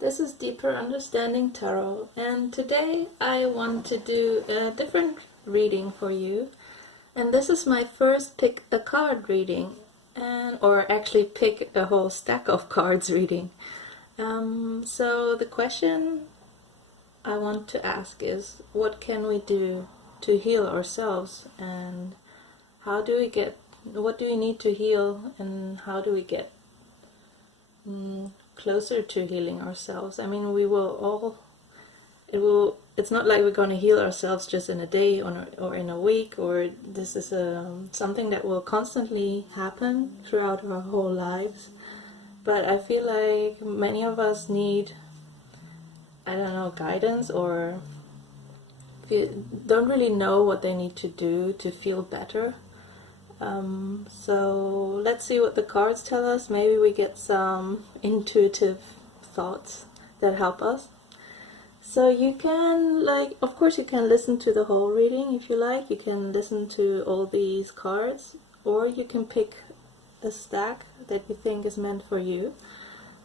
This is Deeper Understanding Tarot, and today I want to do a different reading for you. And this is my first pick a card reading, or actually pick a whole stack of cards reading. So the question I want to ask is, what can we do to heal ourselves, and what do we need to heal, and how do we get closer to healing ourselves? I mean, it's not like we're going to heal ourselves just in a day or in a week, or this is something that will constantly happen throughout our whole lives. But I feel like many of us need, I don't know, guidance, or don't really know what they need to do to feel better. So let's see what the cards tell us. Maybe we get some intuitive thoughts that help us. So you can, of course you can listen to the whole reading if you like. You can listen to all these cards, or you can pick a stack that you think is meant for you.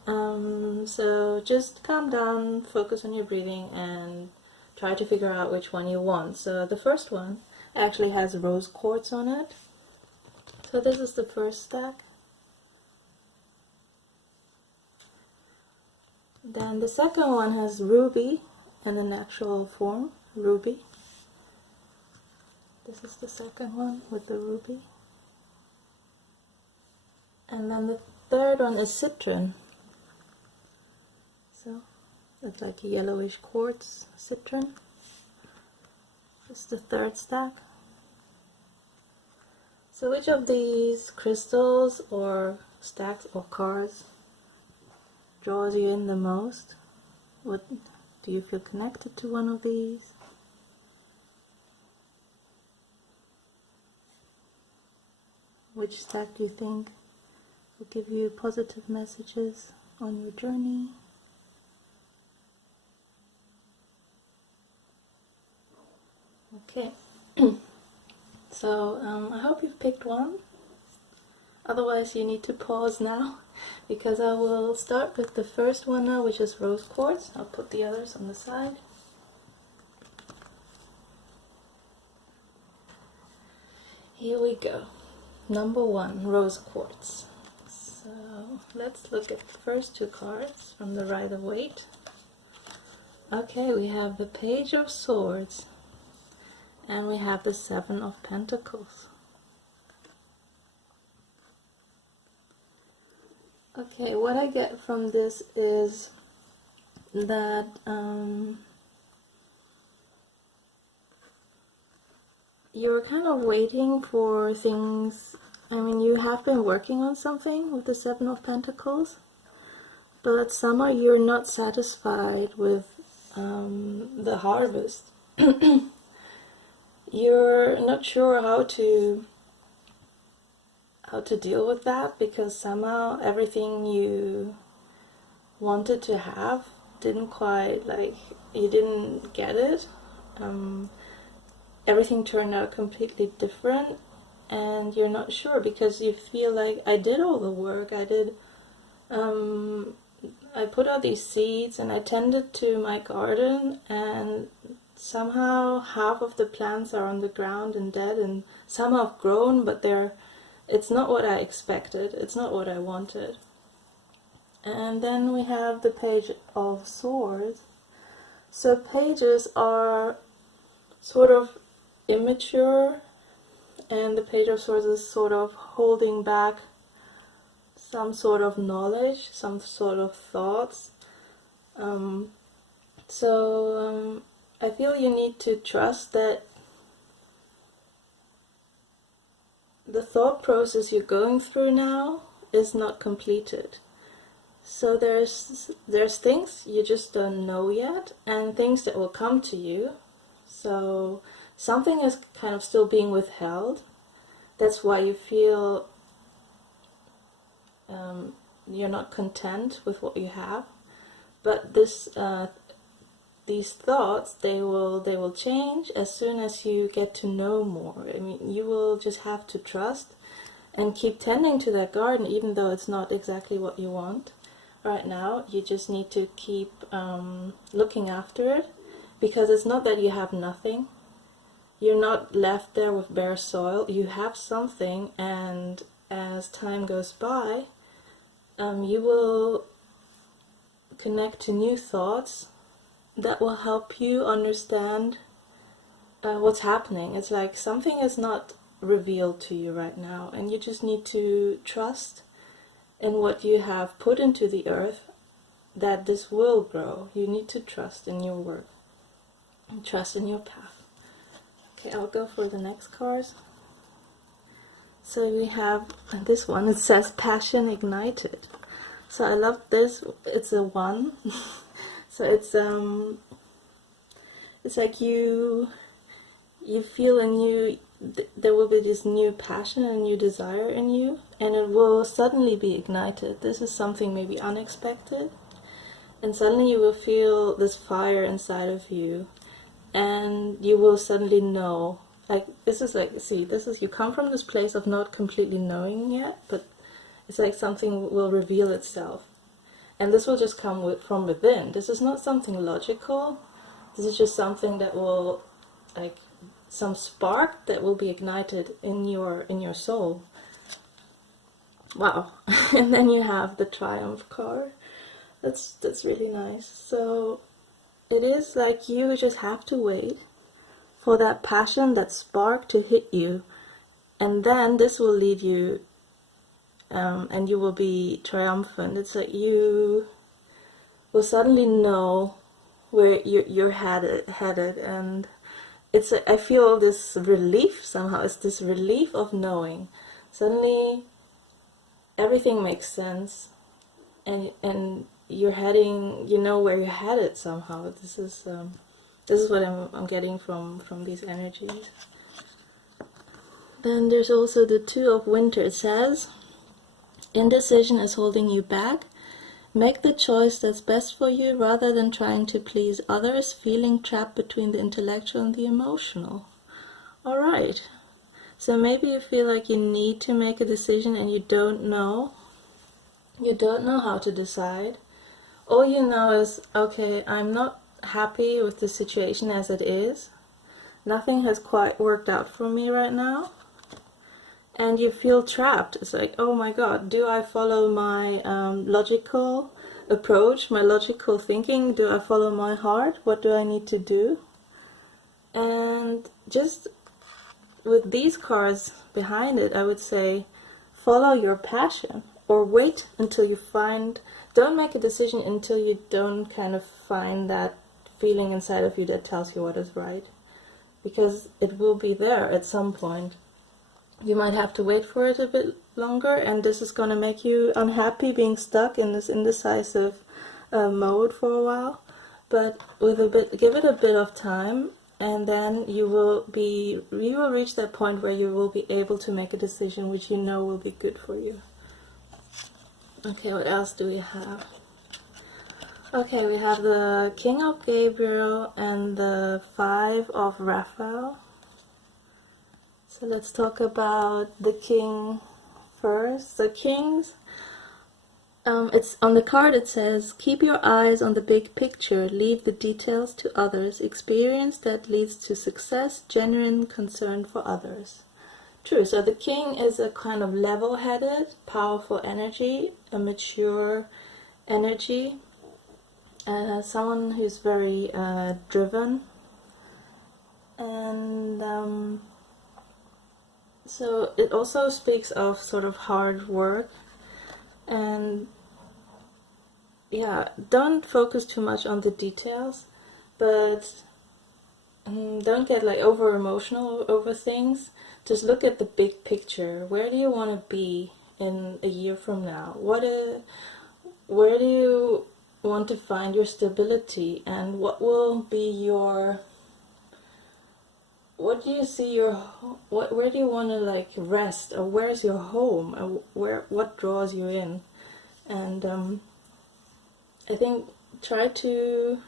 So just calm down, focus on your breathing, and try to figure out which one you want. So the first one actually has rose quartz on it. So this is the first stack. Then the second one has ruby in the natural form, ruby. This is the second one with the ruby. And then the third one is citrine. So it's like a yellowish quartz, citrine. This is the third stack. So which of these crystals or stacks or cards draws you in the most? What do you feel connected to one of these? Which stack do you think will give you positive messages on your journey? Okay. So I hope you've picked one. Otherwise you need to pause now, because I will start with the first one now, which is rose quartz. I'll put the others on the side. Here we go. Number one, rose quartz. So let's look at the first two cards from the Rider-Waite. Okay, we have the Page of Swords. And we have the Seven of Pentacles. Okay, what I get from this is that you're kind of waiting for things. I mean, you have been working on something with the Seven of Pentacles, but somehow you're not satisfied with the harvest. You're not sure how to deal with that, because somehow everything you wanted to have didn't quite, you didn't get it. Everything turned out completely different, and you're not sure because you feel like, I did all the work, I put out these seeds and I tended to my garden, and somehow half of the plants are on the ground and dead, and some have grown, but it's not what I expected, it's not what I wanted. And then we have the Page of Swords. So pages are sort of immature, and the Page of Swords is sort of holding back some sort of knowledge, some sort of thoughts. I feel you need to trust that the thought process you're going through now is not completed. So there's things you just don't know yet, and things that will come to you. So something is kind of still being withheld. That's why you feel you're not content with what you have. But these thoughts, they will change as soon as you get to know more. I mean, you will just have to trust and keep tending to that garden, even though it's not exactly what you want. right now. You just need to keep looking after it, because it's not that you have nothing. You're not left there with bare soil. You have something, and as time goes by, you will connect to new thoughts that will help you understand what's happening. It's like something is not revealed to you right now, and you just need to trust in what you have put into the earth, that this will grow. You need to trust in your work and trust in your path. Okay, I'll go for the next cards. So we have this one. It says Passion Ignited. So I love this. It's a 1. So it's like you feel a new, there will be this new passion and new desire in you, and it will suddenly be ignited. This is something maybe unexpected, and suddenly you will feel this fire inside of you, and you will suddenly know, like, this is like, see, this is, you come from this place of not completely knowing yet, but it's like something will reveal itself, and this will just come from within. This is not something logical. This is just something that will, like, some spark that will be ignited in your soul. Wow. And then you have the Triumph card. That's really nice. So it is like you just have to wait for that passion, that spark to hit you, and then this will lead you, and you will be triumphant. It's like you will suddenly know where you're headed, and it's I feel this relief somehow. It's this relief of knowing. Suddenly everything makes sense, and you're heading, you know where you're headed somehow. This is what I'm getting from these energies. Then there's also the Two of Winter. It says, indecision is holding you back. Make the choice that's best for you rather than trying to please others, feeling trapped between the intellectual and the emotional. Alright, so maybe you feel like you need to make a decision and you don't know. You don't know how to decide. All you know is, okay, I'm not happy with the situation as it is. Nothing has quite worked out for me right now. And you feel trapped. It's like, oh my god, do I follow my logical approach, my logical thinking? Do I follow my heart? What do I need to do? And just with these cards behind it, I would say follow your passion, or wait until you find, don't make a decision until you don't kind of find that feeling inside of you that tells you what is right, because it will be there at some point. You might have to wait for it a bit longer, and this is going to make you unhappy being stuck in this indecisive mode for a while. But with give it a bit of time, and then you will reach that point where you will be able to make a decision which you know will be good for you. Okay, what else do we have? Okay, we have the King of Gabriel and the Five of Raphael. So let's talk about the King first. The Kings, it's on the card. It says, keep your eyes on the big picture, leave the details to others, experience that leads to success, genuine concern for others. True, so the King is a kind of level-headed, powerful energy, a mature energy, someone who's very driven, and so it also speaks of sort of hard work, and yeah, don't focus too much on the details, but don't get like over emotional over things. Just look at the big picture. Where do you want to be in a year from now? Where do you want to find your stability, and what will be your, what do you see your, where do you want to like rest, or where's your home, or what draws you in? And I think try to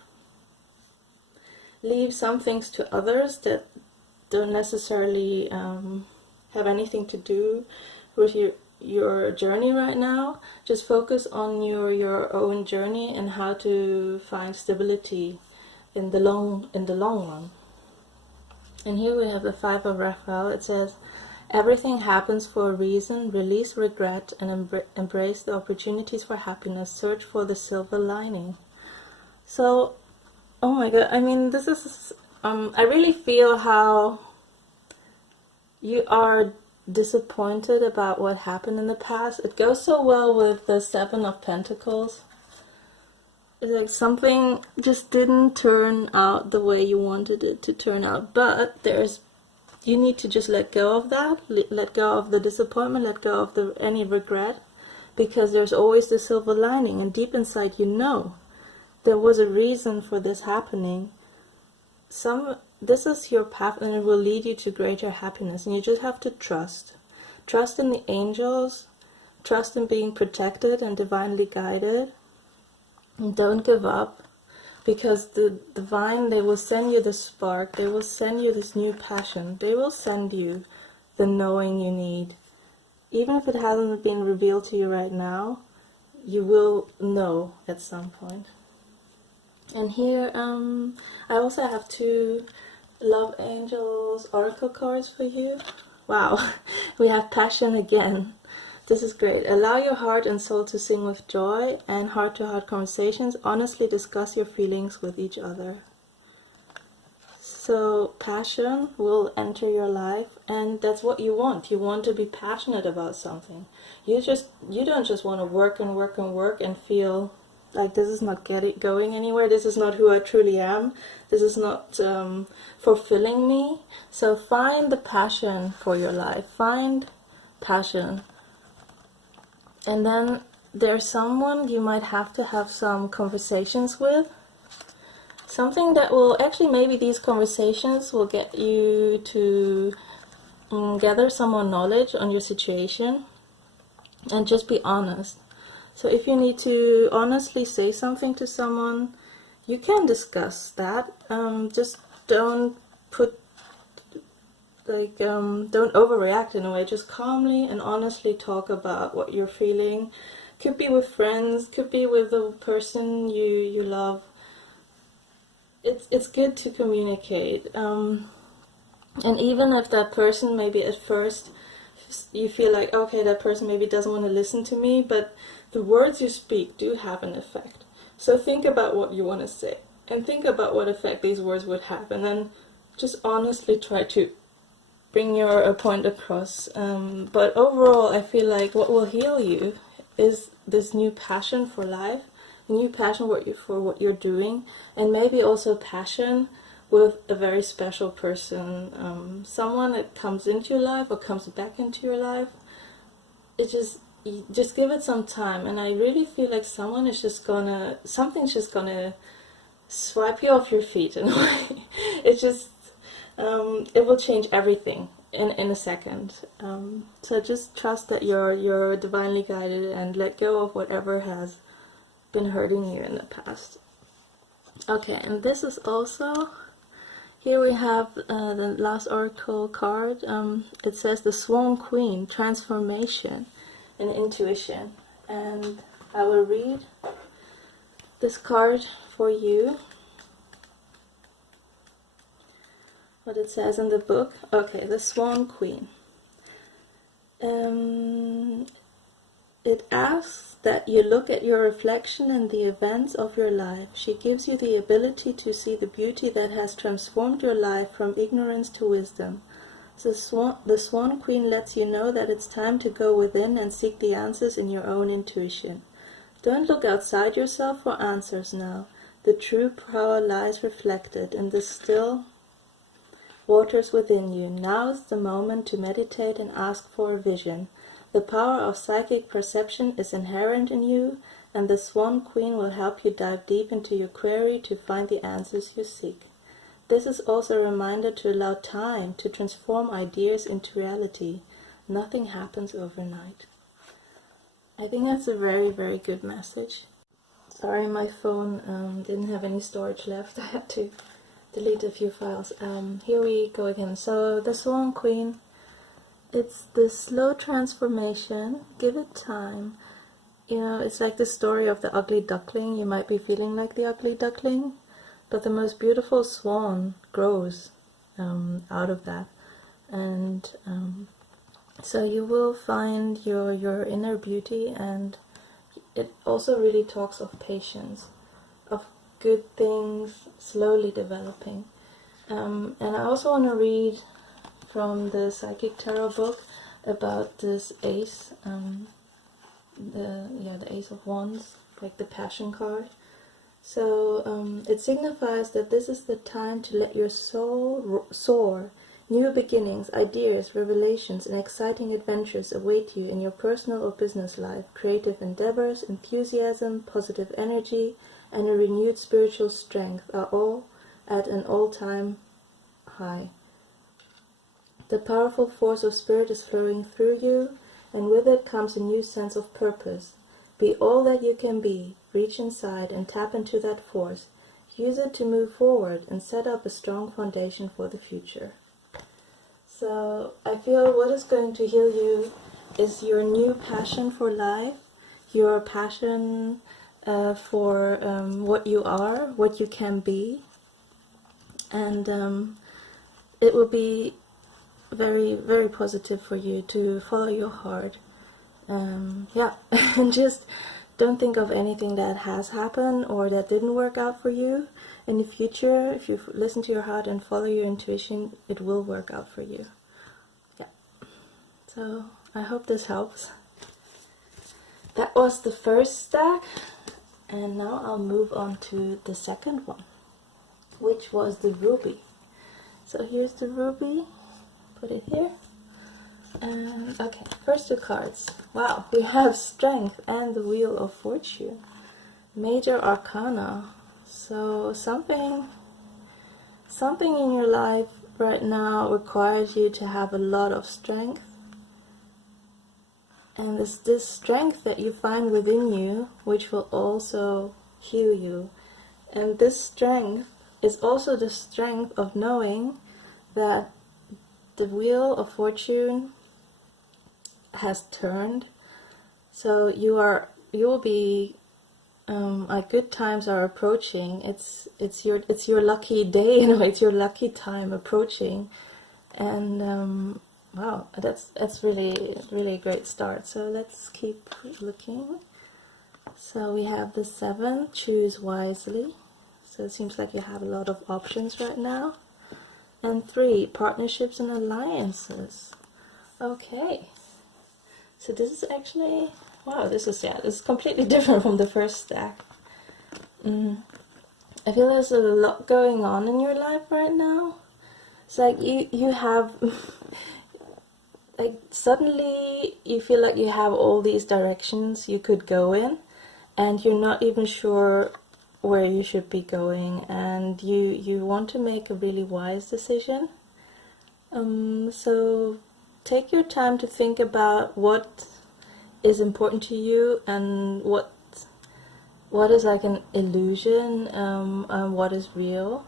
leave some things to others that don't necessarily have anything to do with your journey right now. Just focus on your own journey and how to find stability in the long run. And here we have the Five of Raphael. It says, everything happens for a reason. Release regret and embrace the opportunities for happiness. Search for the silver lining. So, oh my god, I mean, this is, I really feel how you are disappointed about what happened in the past. It goes so well with the Seven of Pentacles. It's like something just didn't turn out the way you wanted it to turn out, but you need to just let go of that, let go of the disappointment, let go of any regret, because there's always the silver lining, and deep inside you know there was a reason for this happening. This is your path, and it will lead you to greater happiness, and you just have to trust. Trust in the angels, trust in being protected and divinely guided, and don't give up, because the divine, they will send you the spark, they will send you this new passion, they will send you the knowing you need. Even if it hasn't been revealed to you right now, you will know at some point. And here, I also have 2 Love Angels Oracle cards for you. Wow, we have passion again. This is great. Allow your heart and soul to sing with joy, and heart-to-heart conversations. Honestly discuss your feelings with each other. So passion will enter your life, and that's what you want. You want to be passionate about something. You don't just want to work and work and work and feel like this is not going anywhere. This is not who I truly am. This is not fulfilling me. So find the passion for your life. Find passion. And then there's someone you might have to have some conversations with. Something that will, actually maybe these conversations will get you to gather some more knowledge on your situation and just be honest. So if you need to honestly say something to someone, you can discuss that. Just don't don't overreact in a way. Just calmly and honestly talk about what you're feeling. Could be with friends, could be with the person you love. It's good to communicate. And even if that person, maybe at first you feel like, okay, that person maybe doesn't want to listen to me, but the words you speak do have an effect. So think about what you want to say, and think about what effect these words would have, and then just honestly try to bring your point across. But overall, I feel like what will heal you is this new passion for life, new passion for what you're doing, and maybe also passion with a very special person, someone that comes into your life or comes back into your life. Just give it some time, and I really feel like something's just gonna swipe you off your feet in a way. It will change everything in a second. So just trust that you're divinely guided, and let go of whatever has been hurting you in the past. Okay, and this is also, here we have the last oracle card. It says the Swan Queen, transformation and intuition. And I will read this card for you, what it says in the book. Okay, the Swan Queen. It asks that you look at your reflection and the events of your life. She gives you the ability to see the beauty that has transformed your life from ignorance to wisdom. The Swan Queen lets you know that it's time to go within and seek the answers in your own intuition. Don't look outside yourself for answers now. The true power lies reflected in the still waters within you. Now is the moment to meditate and ask for a vision. The power of psychic perception is inherent in you, and the Swan Queen will help you dive deep into your query to find the answers you seek. This is also a reminder to allow time to transform ideas into reality. Nothing happens overnight. I think that's a very, very good message. Sorry, my phone didn't have any storage left. I had to delete a few files. Here we go again. So the Swan Queen, It's the slow transformation. Give it time. You know, it's like the story of the ugly duckling. You might be feeling like the ugly duckling, but the most beautiful swan grows out of that. And so you will find your inner beauty, and it also really talks of patience, of good things slowly developing. And I also want to read from the Psychic Tarot book about this ace, the Ace of Wands, like the Passion card. So it signifies that this is the time to let your soul soar. New beginnings, ideas, revelations, and exciting adventures await you in your personal or business life. Creative endeavors, enthusiasm, positive energy, and a renewed spiritual strength are all at an all-time high. The powerful force of spirit is flowing through you, and with it comes a new sense of purpose. Be all that you can be. Reach inside and tap into that force. Use it to move forward and set up a strong foundation for the future. So I feel what is going to heal you is your new passion for life, your passion for what you are, what you can be, and it will be very, very positive for you to follow your heart. Yeah, and just don't think of anything that has happened or that didn't work out for you. In the future, if you listen to your heart and follow your intuition, it will work out for you. Yeah. So I hope this helps. That was the first stack, and now I'll move on to the second one, which was the ruby. So here's the ruby. Put it here. And okay, first two cards. Wow, we have Strength and the Wheel of Fortune. Major Arcana. So something in your life right now requires you to have a lot of strength. And this strength that you find within you, which will also heal you. And this strength is also the strength of knowing that the Wheel of Fortune has turned. So you will be like good times are approaching. It's your lucky day, you know, it's your lucky time approaching. And wow, that's really a great start. So let's keep looking. So we have the 7, choose wisely. So it seems like you have a lot of options right now. And 3, partnerships and alliances. Okay. So this is actually, wow, this is completely different from the first stack. I feel there's a lot going on in your life right now. It's like you have, like suddenly you feel like you have all these directions you could go in, and you're not even sure where you should be going, and you want to make a really wise decision. So take your time to think about what is important to you and what is like an illusion, and what is real.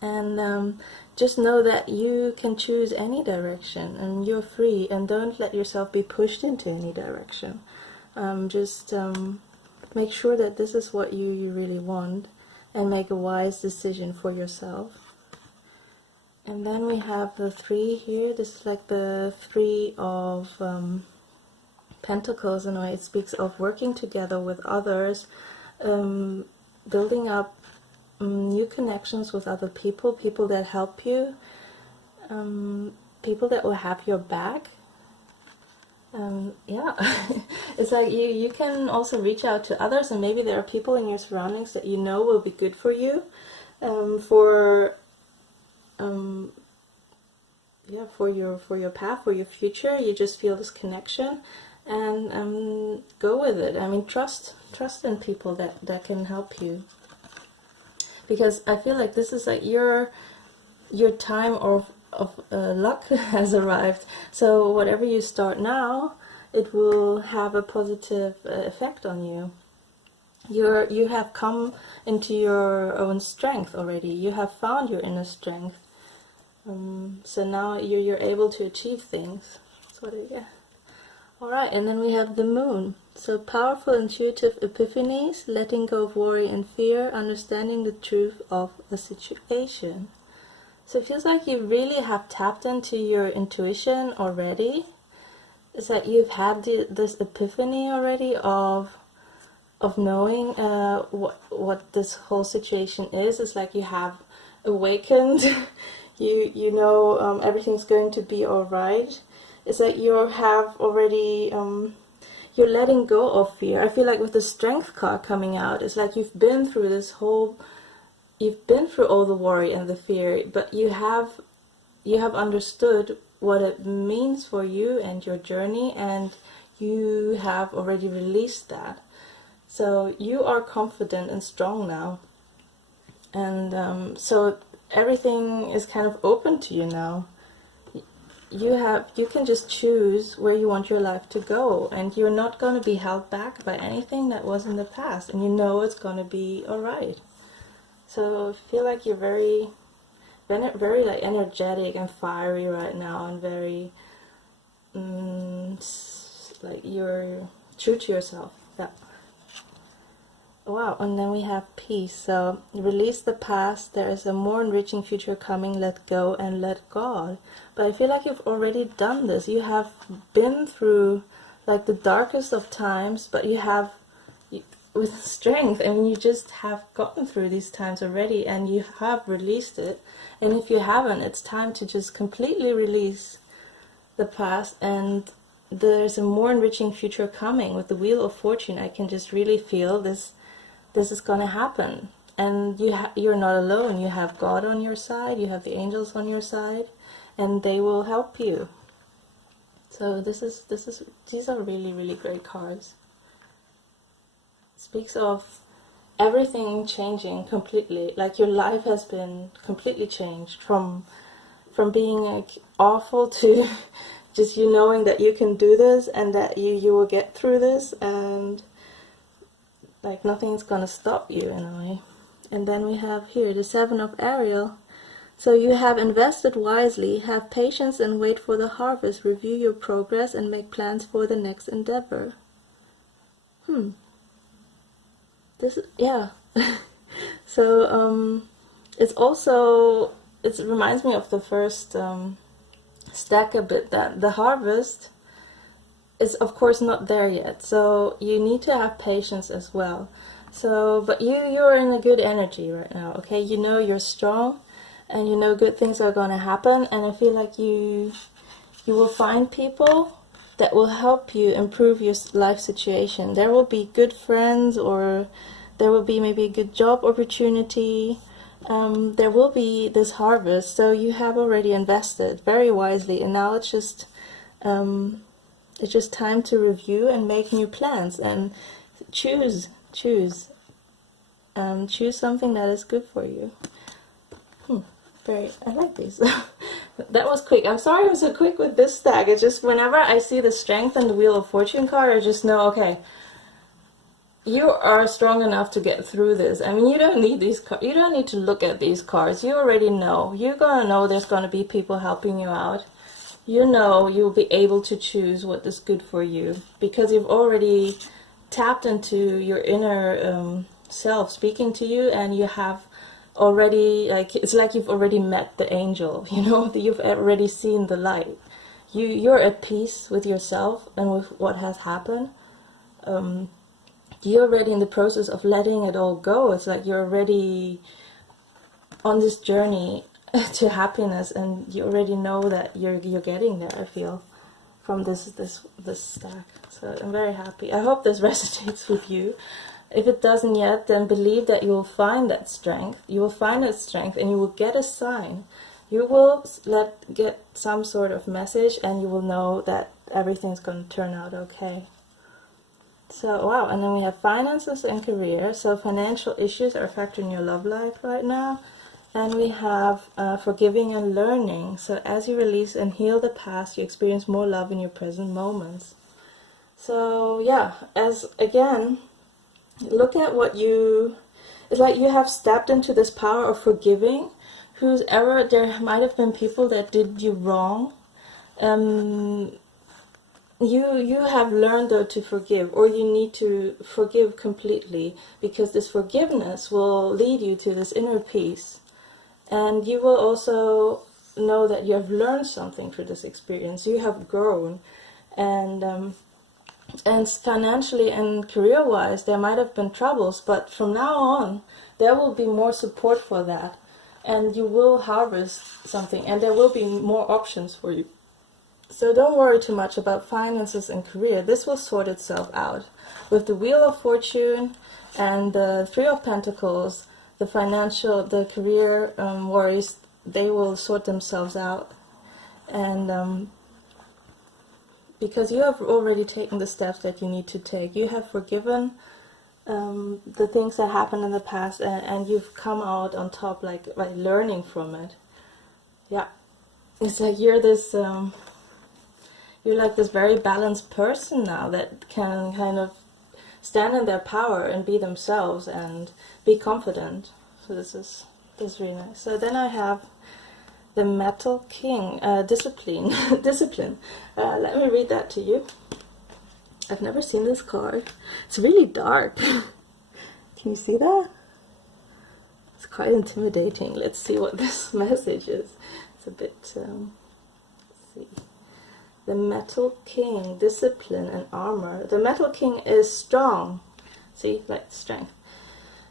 And just know that you can choose any direction and you're free, and don't let yourself be pushed into any direction. Just make sure that this is what you really want, and make a wise decision for yourself. And then we have the 3 here. This is like the 3 of Pentacles in a way. It speaks of working together with others, building up new connections with other people, people that help you, people that will have your back. Yeah, it's like you can also reach out to others, and maybe there are people in your surroundings that you know will be good for you, for your path, for your future. You just feel this connection, and go with it. I mean, trust in people that can help you, because I feel like this is like your time of luck has arrived. So whatever you start now, it will have a positive effect on you. You have come into your own strength already. You have found your inner strength. So now you're able to achieve things. That's what I get. Alright, and then we have the moon. So powerful intuitive epiphanies, letting go of worry and fear, understanding the truth of a situation. So it feels like you really have tapped into your intuition already. It's that you've had this epiphany already of knowing what this whole situation is. It's like you have awakened. you know everything's going to be alright. It's that you have already you're letting go of fear. I feel like with the Strength card coming out, it's like you've been through all the worry and the fear, but you have understood what it means for you and your journey, and you have already released that. So you are confident and strong now, and so everything is kind of open to you now. You can just choose where you want your life to go, and you're not going to be held back by anything that was in the past, and you know it's going to be alright. So I feel like you're very like energetic and fiery right now, and very like you're true to yourself. Yeah. Wow, and then we have peace. So release the past, there is a more enriching future coming, let go and let God. But I feel like you've already done this. You have been through like the darkest of times, but you have, with strength, I mean, you just have gotten through these times already, and you have released it. And if you haven't, it's time to just completely release the past, and there's a more enriching future coming. With the Wheel of Fortune, I can just really feel this is going to happen, and you're not alone. You have God on your side, you have the angels on your side, and they will help you. So these are really, really great cards. It speaks of everything changing completely, like your life has been completely changed from being like awful to just you knowing that you can do this, and that you will get through this, and like nothing's gonna stop you in a way. And then we have here the Seven of Ariel. So you have invested wisely, have patience and wait for the harvest, review your progress and make plans for the next endeavor. This is, yeah. So it's also, it reminds me of the first stack a bit, that the harvest is of course not there yet, so you need to have patience as well. So but you're in a good energy right now, okay? You know you're strong, and you know good things are going to happen, and I feel like you will find people that will help you improve your life situation. There will be good friends, or there will be maybe a good job opportunity. There will be this harvest, so you have already invested very wisely, and now it's just time to review and make new plans, and choose something that is good for you. I like these. That was quick. I'm sorry I was so quick with this stack. It's just whenever I see the Strength and the Wheel of Fortune card, I just know, okay, you are strong enough to get through this. I mean, you don't need these cards. You don't need to look at these cards. You already know. You're gonna know there's gonna be people helping you out. You know you'll be able to choose what is good for you, because you've already tapped into your inner self speaking to you, and you have already, like, it's like you've already met the angel, you know, that you've already seen the light. You're at peace with yourself and with what has happened. You're already in the process of letting it all go. It's like you're already on this journey to happiness, and you already know that you're getting there, I feel, from this stack. So I'm very happy. I hope this resonates with you. If it doesn't yet, then believe that you will find that strength. You will find that strength, and you will get a sign. You will get some sort of message, and you will know that everything's going to turn out okay. So, wow, and then we have finances and career. So financial issues are affecting your love life right now. And we have forgiving and learning. So as you release and heal the past, you experience more love in your present moments. So yeah, as again, look at what it's like you have stepped into this power of forgiving, whoever, there might have been people that did you wrong. You have learned though to forgive, or you need to forgive completely, because this forgiveness will lead you to this inner peace. And you will also know that you have learned something through this experience. You have grown, and financially and career-wise there might have been troubles, but from now on there will be more support for that, and you will harvest something, and there will be more options for you. So don't worry too much about finances and career. This will sort itself out. With the Wheel of Fortune and the Three of Pentacles, the financial, the career worries, they will sort themselves out. And because you have already taken the steps that you need to take. You have forgiven the things that happened in the past, and you've come out on top, like learning from it. Yeah. It's like you're this... you're like this very balanced person now that can kind of stand in their power and be themselves and be confident. So this is really nice. So then I have the Metal King, discipline. Discipline. Let me read that to you. I've never seen this card. It's really dark. Can you see that? It's quite intimidating. Let's see what this message is. It's a bit, let's see. The Metal King, discipline and armor. The Metal King is strong, see, like strength,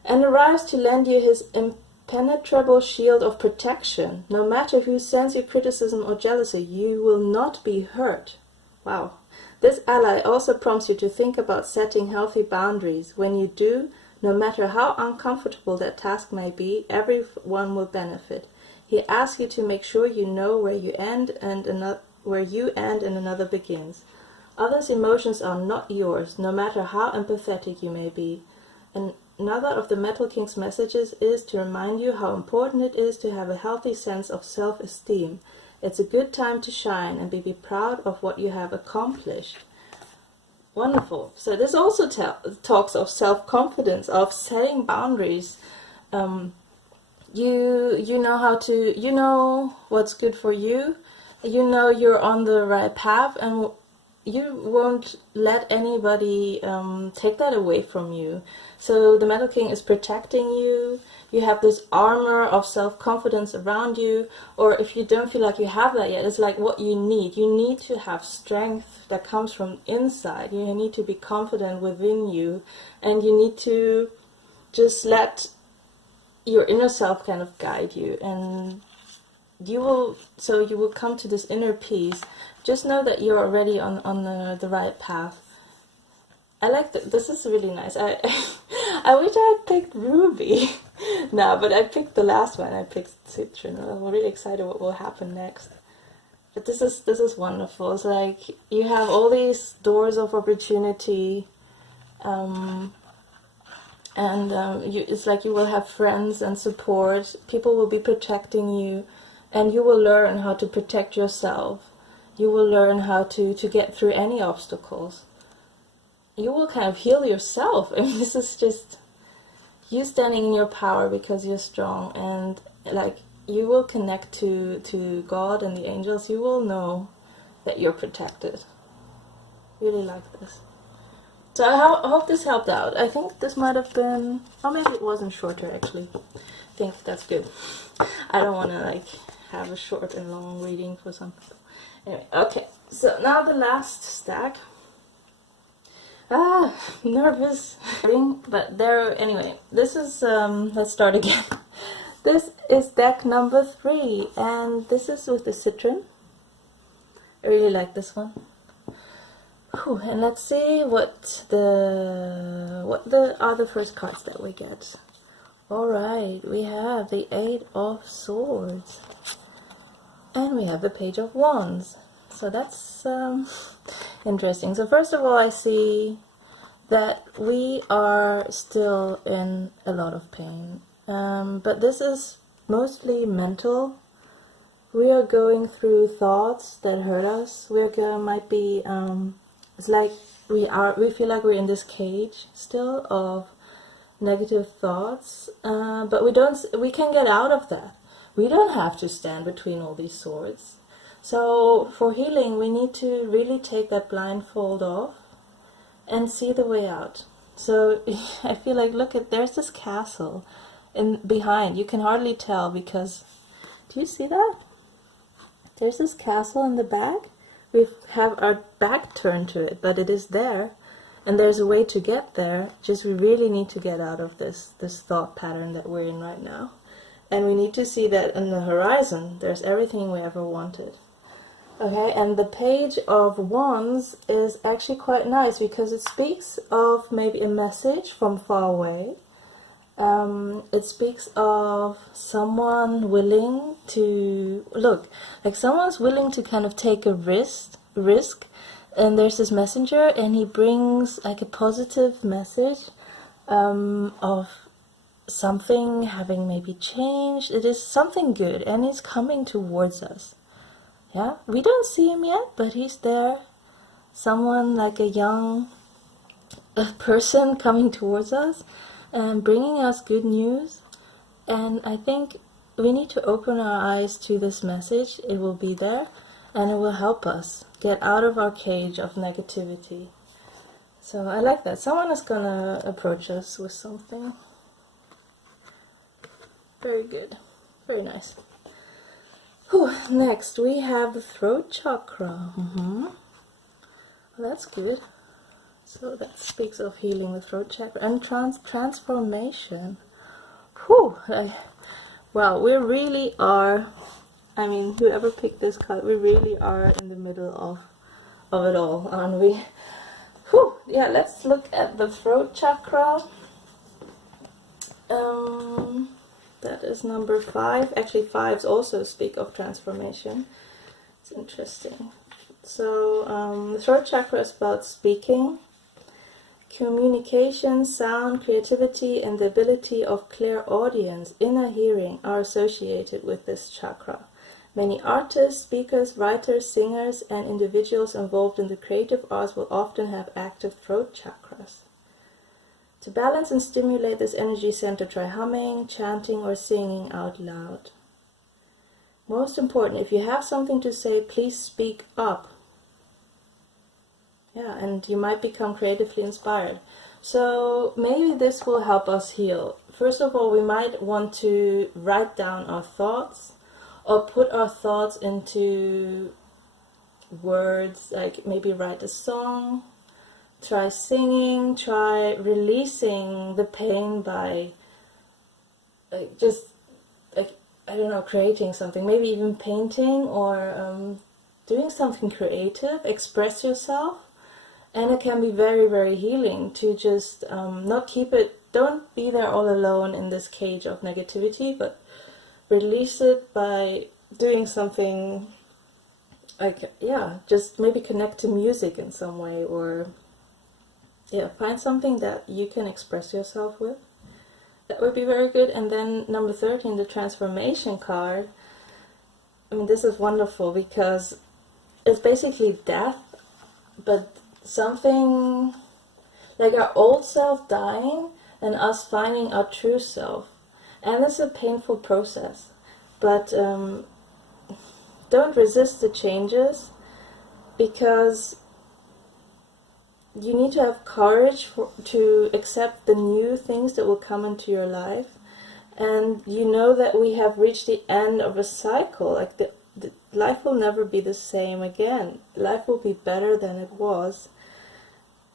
and arrives to lend you his impenetrable shield of protection. No matter who sends you criticism or jealousy, you will not be hurt. Wow. This ally also prompts you to think about setting healthy boundaries. When you do, no matter how uncomfortable that task may be, everyone will benefit. He asks you to make sure you know where you end and another begins. Others' emotions are not yours, no matter how empathetic you may be. And another of the Metal King's messages is to remind you how important it is to have a healthy sense of self-esteem. It's a good time to shine and be proud of what you have accomplished. Wonderful. So this also talks of self-confidence, of setting boundaries. You know how to, you know what's good for you. You know you're on the right path, and you won't let anybody take that away from you. So the Metal King is protecting you. You have this armor of self-confidence around you, or if you don't feel like you have that yet, it's like what you need. You need to have strength that comes from inside. You need to be confident within you, and you need to just let your inner self kind of guide you, and you will come to this inner peace. Just know that you're already on the right path. I like that. This is really nice. I wish I had picked Ruby. No, but I picked the last one. I picked Citrine. I'm really excited what will happen next. But this is wonderful. It's like you have all these doors of opportunity, it's like you will have friends and support. People will be protecting you. And you will learn how to protect yourself. You will learn how to get through any obstacles. You will kind of heal yourself. I mean, this is just you standing in your power because you're strong. And like you will connect to God and the angels. You will know that you're protected. Really like this. So I hope this helped out. I think this might have been, or maybe it wasn't shorter actually. I think that's good. I don't want to like have a short and long reading for some people. Anyway, okay, so now the last stack. Nervous. But anyway, this is, let's start again. This is deck number 3, and this is with the Citrine. I really like this one. Whew, and let's see what are the first cards that we get. Alright, we have the 8 of Swords. And we have the Page of Wands. So that's interesting. So first of all, I see that we are still in a lot of pain. But this is mostly mental. We are going through thoughts that hurt us. Might be, it's like we feel like we're in this cage still of negative thoughts, but we can get out of that. we don't have to stand between all these swords. So for healing, we need to really take that blindfold off and see the way out. So I feel like, look at, there's this castle behind. You can hardly tell because, do you see that? There's this castle in the back. We have our back turned to it, but it is there. And there's a way to get there, just we really need to get out of this thought pattern that we're in right now. And we need to see that in the horizon, there's everything we ever wanted. Okay, and the Page of Wands is actually quite nice because it speaks of maybe a message from far away. It speaks of someone willing to, look, like someone's willing to kind of take a risk. And there's this messenger, and he brings like a positive message of something having maybe changed. It is something good, and he's coming towards us. Yeah, we don't see him yet, but he's there. Someone like a young person coming towards us and bringing us good news. And I think we need to open our eyes to this message. It will be there, and it will help us get out of our cage of negativity. So I like that. Someone is gonna approach us with something. Very good. Very nice. Whew. Next we have the throat chakra. Well, that's good. So that speaks of healing the throat chakra and transformation. Whew. Wow, we really are, I mean, whoever picked this card, we really are in the middle of it all, aren't we? Whew. Yeah, let's look at the throat chakra. That is number 5. Actually, 5s also speak of transformation. It's interesting. So, the throat chakra is about speaking. Communication, sound, creativity, and the ability of clairaudience, inner hearing, are associated with this chakra. Many artists, speakers, writers, singers, and individuals involved in the creative arts will often have active throat chakras. To balance and stimulate this energy center, try humming, chanting, or singing out loud. Most important, if you have something to say, please speak up. Yeah, and you might become creatively inspired. So maybe this will help us heal. First of all, we might want to write down our thoughts or put our thoughts into words, like maybe write a song. Try singing, try releasing the pain by I don't know, creating something, maybe even painting or doing something creative. Express yourself, and it can be very, very healing to just not keep it, don't be there all alone in this cage of negativity, but release it by doing something like, yeah, just maybe connect to music in some way, or yeah, find something that you can express yourself with. That would be very good. And then number 13, the transformation card. I mean, this is wonderful because it's basically death, but something like our old self dying and us finding our true self. And it's a painful process, but don't resist the changes, because you need to have courage to accept the new things that will come into your life. And you know that we have reached the end of a cycle. Like the life will never be the same again. Life will be better than it was.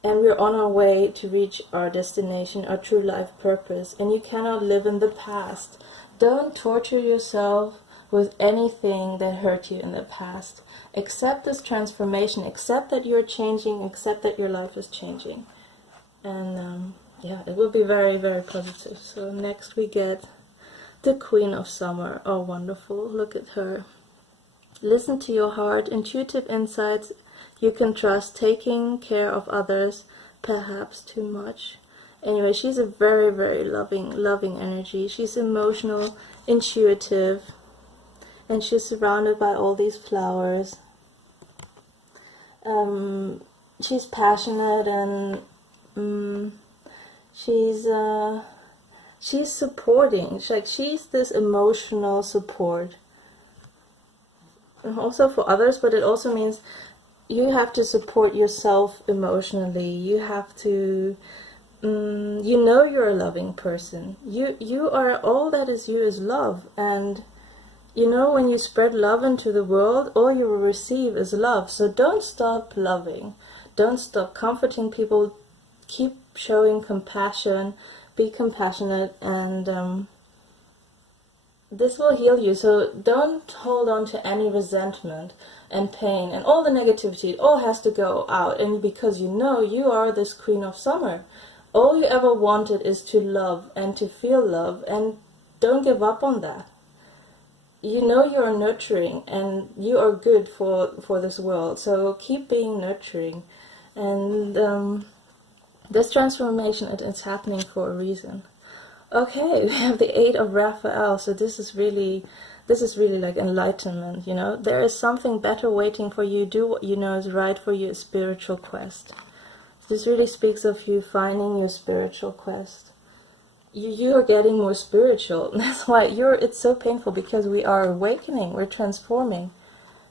And we're on our way to reach our destination, our true life purpose. And you cannot live in the past. Don't torture yourself with anything that hurt you in the past. Accept this transformation, accept that you're changing, accept that your life is changing. And yeah, it will be very, very positive. So next we get the Queen of Summer. Oh, wonderful. Look at her. Listen to your heart, intuitive insights you can trust, taking care of others, perhaps too much. Anyway, she's a very, very loving energy. She's emotional, intuitive, and she's surrounded by all these flowers. She's passionate, and she she's supporting. She's this emotional support. And also for others, but it also means you have to support yourself emotionally. You have to, you know, you're a loving person. You are, all that is you is love. And you know, when you spread love into the world, all you will receive is love. So don't stop loving. Don't stop comforting people. Keep showing compassion. Be compassionate, and this will heal you. So don't hold on to any resentment and pain and all the negativity. It all has to go out. And because you know you are this queen of summer, all you ever wanted is to love and to feel love, and don't give up on that. You know you are nurturing and you are good for this world, so keep being nurturing. And this transformation, it's happening for a reason. Okay, we have the 8 of Raphael, so this is really like enlightenment, you know. There is something better waiting for you. Do what you know is right for you, a spiritual quest. This really speaks of you finding your spiritual quest. You are getting more spiritual. That's why it's so painful, because we are awakening, we're transforming.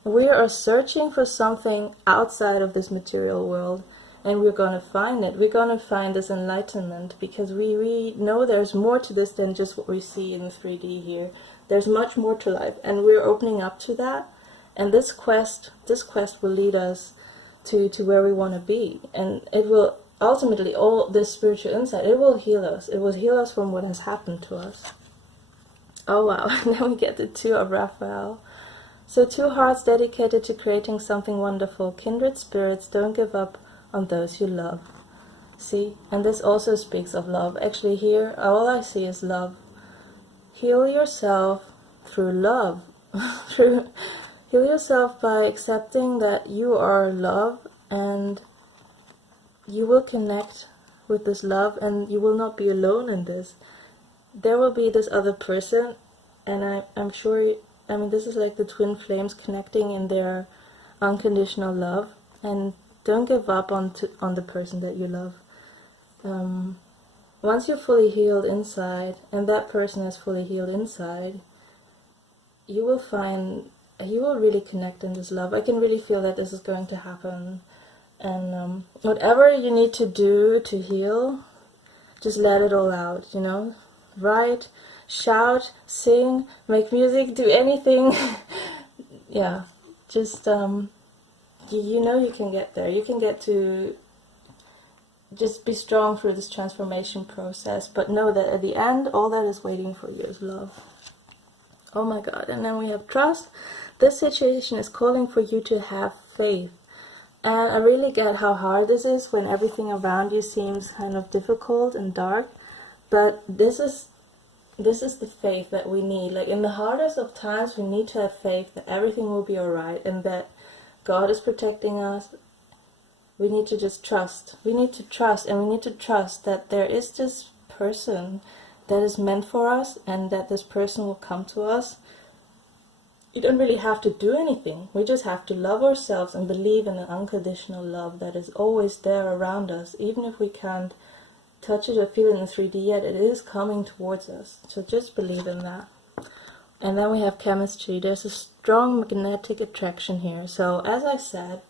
We are searching for something outside of this material world, and we're going to find it. We're going to find this enlightenment, because we know there's more to this than just what we see in the 3D here. There's much more to life, and we're opening up to that. And this quest will lead us to where we want to be, and it will ultimately, all this spiritual insight, it will heal us. It will heal us from what has happened to us. Oh wow, and then we get the 2 of Raphael. So 2 hearts dedicated to creating something wonderful. Kindred spirits, don't give up on those you love. See, and this also speaks of love. Actually here, all I see is love. Heal yourself through love. Heal yourself by accepting that you are love, and you will connect with this love, and you will not be alone in this. There will be this other person, and I'm sure, I mean, this is like the twin flames connecting in their unconditional love. And don't give up on the person that you love. Once you're fully healed inside, and that person is fully healed inside, you will really connect in this love. I can really feel that this is going to happen. And whatever you need to do to heal, just let it all out, you know. Write, shout, sing, make music, do anything. Yeah, just, you know you can get there. You can get to just be strong through this transformation process, but know that at the end, all that is waiting for you is love. Oh my God, and then we have trust. This situation is calling for you to have faith. And I really get how hard this is when everything around you seems kind of difficult and dark. But this is the faith that we need. Like in the hardest of times, we need to have faith that everything will be alright, and that God is protecting us. We need to just trust. We need to trust, and we need to trust that there is this person that is meant for us, and that this person will come to us. You don't really have to do anything. We just have to love ourselves and believe in an unconditional love that is always there around us. Even if we can't touch it or feel it in 3D yet, it is coming towards us. So just believe in that. And then we have chemistry. There's a strong magnetic attraction here. So as I said,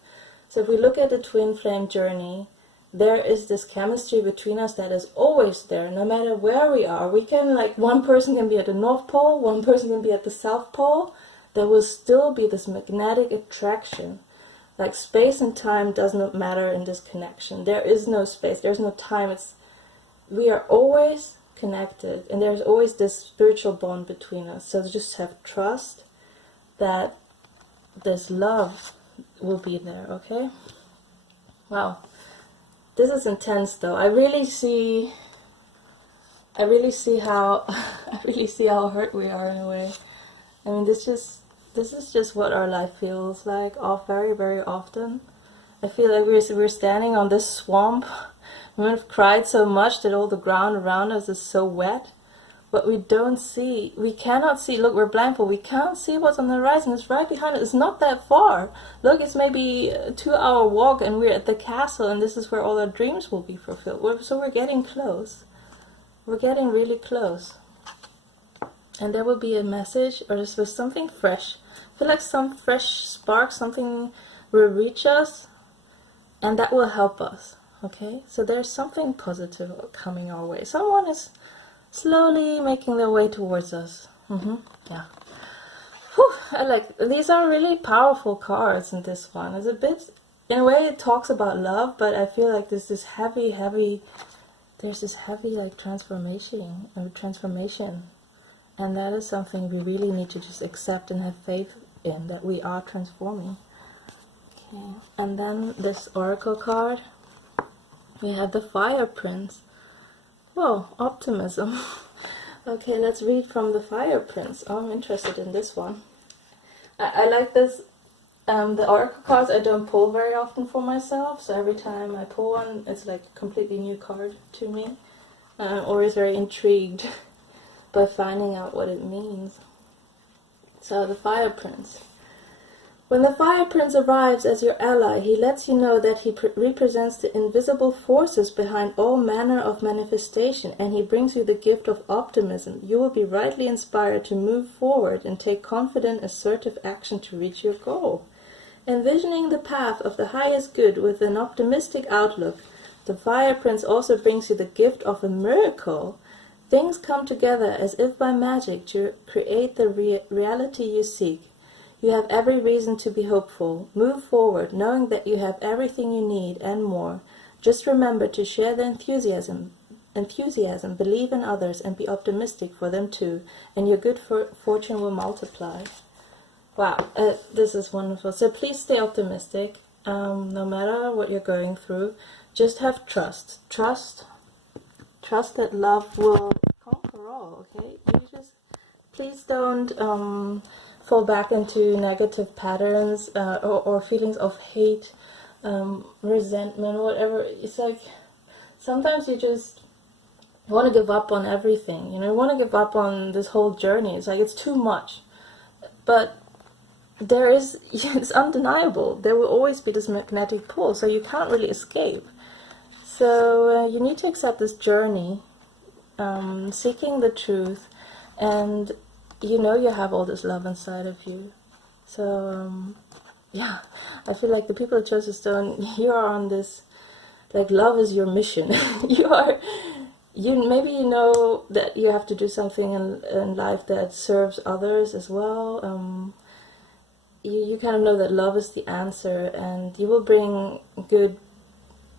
so if we look at the twin flame journey, there is this chemistry between us that is always there, no matter where we are. We can, like, one person can be at the North Pole, one person can be at the South Pole. There will still be this magnetic attraction. Like, space and time does not matter in this connection. There is no space, there's no time. We are always connected, and there's always this spiritual bond between us. So just have trust that this love will be there, okay? Wow. This is intense though. I really see how hurt we are in a way. I mean, this is just what our life feels like very, very often. I feel like we're standing on this swamp. We've cried so much that all the ground around us is so wet, but we cannot see. Look, we're blindfolded. We can't see what's on the horizon. It's right behind us. It's not that far. Look, it's maybe a 2-hour walk, and we're at the castle, and this is where all our dreams will be fulfilled. So we're getting close. we're getting really close. And there will be a message, or this was something fresh. I feel like some fresh spark, something will reach us, and that will help us. Okay, so there's something positive coming our way. Someone is slowly making their way towards us. Yeah. Whew, I like, these are really powerful cards in this one. It's a bit, in a way it talks about love, but I feel like there's this heavy, there's this heavy like transformation. And that is something we really need to just accept and have faith in, that we are transforming. Okay, and then this oracle card, we have the Fire Prince. Whoa, optimism. Okay, let's read from the Fire Prince. Oh, I'm interested in this one. I like this. The oracle cards I don't pull very often for myself, so every time I pull one, it's like a completely new card to me. I'm always very intrigued by finding out what it means. So, the Fire Prince. When the Fire Prince arrives as your ally, he lets you know that he represents the invisible forces behind all manner of manifestation, and he brings you the gift of optimism. You will be rightly inspired to move forward and take confident, assertive action to reach your goal. Envisioning the path of the highest good with an optimistic outlook, the Fire Prince also brings you the gift of a miracle. Things come together as if by magic to create the reality you seek. You have every reason to be hopeful. Move forward, knowing that you have everything you need and more. Just remember to share the enthusiasm, believe in others, and be optimistic for them too, and your good fortune will multiply. Wow, this is wonderful. So please stay optimistic, no matter what you're going through. Just have trust. Trust that love will conquer all, okay? Please don't fall back into negative patterns or feelings of hate, resentment, whatever. It's like sometimes you just want to give up on everything. You want to give up on this whole journey. It's like it's too much. But it's undeniable. There will always be this magnetic pull, so you can't really escape. So you need to accept this journey, seeking the truth, and you have all this love inside of you. So yeah, I feel like the people at Joseph Stone, you are on this, like, love is your mission. Maybe you know that you have to do something in life that serves others as well. You kind of know that love is the answer, and you will bring good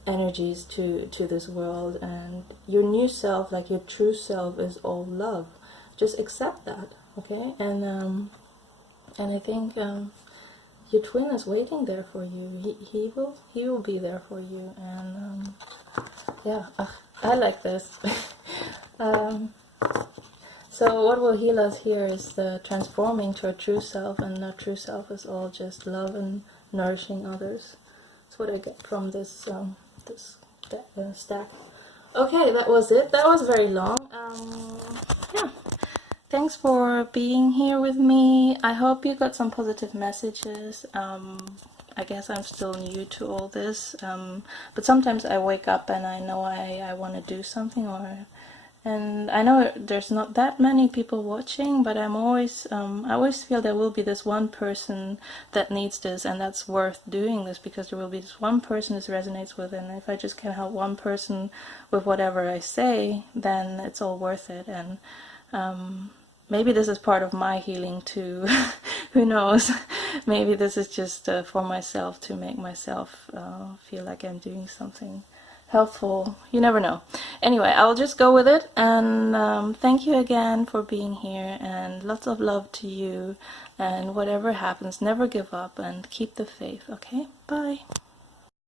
energies to this world, and your new self, like your true self, is all love. Just accept that, okay? And I think your twin is waiting there for you. He will be there for you, and yeah, I like this. So what will heal us here is the transforming to our true self, and our true self is all just love and nourishing others. That's what I get from this stack. Okay, that was it. That was very long. Yeah. Thanks for being here with me. I hope you got some positive messages. I guess I'm still new to all this, but sometimes I wake up and I know I want to do something, and I know there's not that many people watching, but I always feel there will be this one person that needs this, and that's worth doing this, because there will be this one person this resonates with, and if I just can help one person with whatever I say, then it's all worth it. And maybe this is part of my healing too. Who knows? Maybe this is just for myself, to make myself feel like I'm doing something helpful. You never know. Anyway, I'll just go with it, and thank you again for being here, and lots of love to you, and whatever happens, never give up and keep the faith. Okay, bye.